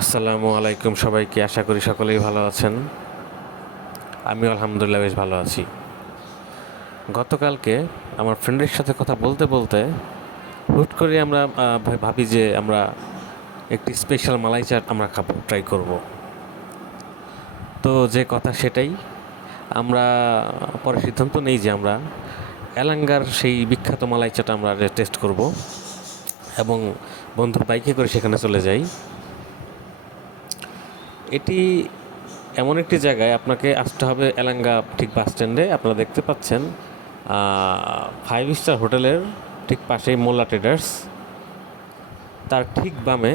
আসসালামু আলাইকুম সবাইকে, আশা করি সকলেই ভালো আছেন। আমি আলহামদুলিল্লাহ বেশ ভালো আছি। গতকালকে আমার ফ্রেন্ডের সাথে কথা বলতে বলতে হুট করে আমরা ভাবি যে আমরা একটি স্পেশাল মালাই চাট আমরা খাব ট্রাই করব। তো যে কথা সেটাই, আমরা পরে সিদ্ধান্ত নেই যে আমরা এলাঙ্গার সেই বিখ্যাত মালাই চাট আমরা টেস্ট করব এবং বন্ধুর বাইকে করে সেখানে চলে যাই। এটি এমন একটি জায়গায় আপনাকে আসতে হবে এলাঙ্গা ঠিক বাস স্ট্যান্ডে। আপনারা দেখতে পাচ্ছেন ফাইভ স্টার হোটেলের ঠিক পাশেই মোল্লা ট্রেডার্স। তার ঠিক বামে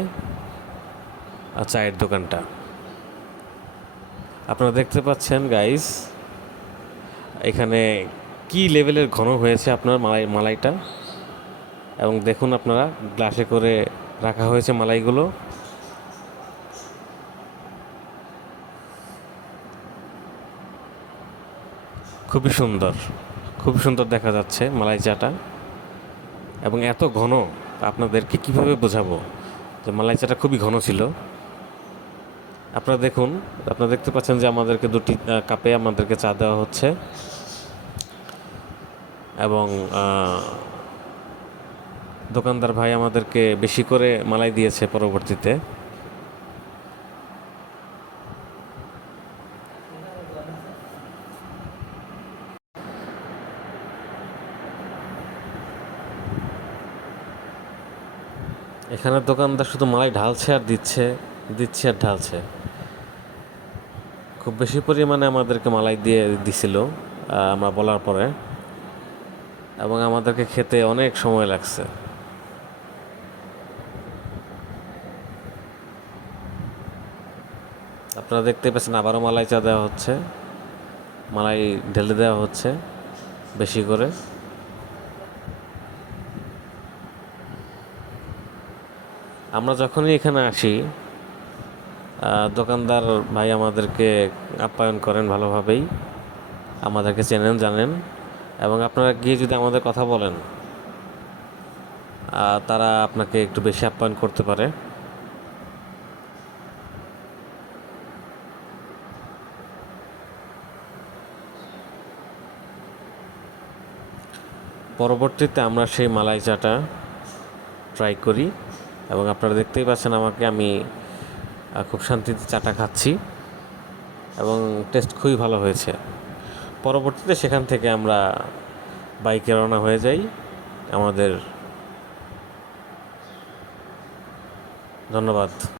চায়ের দোকানটা। আপনারা দেখতে পাচ্ছেন গাইস এখানে কি লেভেলের ঘন হয়েছে আপনার মালাই, মালাইটা। এবং দেখুন আপনারা গ্লাসে করে রাখা হয়েছে মালাইগুলো। খুবই সুন্দর। খুব সুন্দর দেখা যাচ্ছে মালাই চাটা এবং এত ঘন আপনাদেরকে কীভাবে বোঝাবো যে মালাই চাটা খুবই ঘন ছিল? আপনারা দেখুন, আপনারা দেখতে পাচ্ছেন যে আমাদেরকে দুটি কাপে আমাদেরকে চা দেওয়া হচ্ছে। এবং দোকানদার ভাই আমাদেরকে বেশি করে মালাই দিয়েছে পরবর্তীতে। এখানে দোকানদার শুধু মালাই ঢালছে আর দিচ্ছে দিচ্ছে আর ঢালছে। খুব বেশি পরিমাণে আমাদেরকে মালাই দিয়ে দিছিল আমরা বলার পরে। এবং আমাদেরকে খেতে অনেক সময় লাগছে। আপনারা দেখতে পাচ্ছেন আবারও মালাই চা দেওয়া হচ্ছে। মালাই ঢেলে দেওয়া হচ্ছে, বেশি করে। আমরা যখনই এখানে আসি দোকানদার ভাই আমাদেরকে আপ্যায়ন করেন ভালোভাবেই, আমাদেরকে চেনেন, জানেন এবং আপনারা গিয়ে যদি আমাদের কথা বলেন তারা আপনাকে একটু বেশি আপ্যায়ন করতে পারে। পরবর্তীতে আমরা সেই মালাই চাটা ট্রাই করি। এবং আপনারা দেখতেই পাচ্ছেন আমাকে আমি খুব শান্তিতে চাটা খাচ্ছি এবং টেস্ট খুবই ভালো হয়েছে। পরবর্তীতে সেখান থেকে আমরা বাইকে রওনা হয়ে যাই। আমাদের ধন্যবাদ।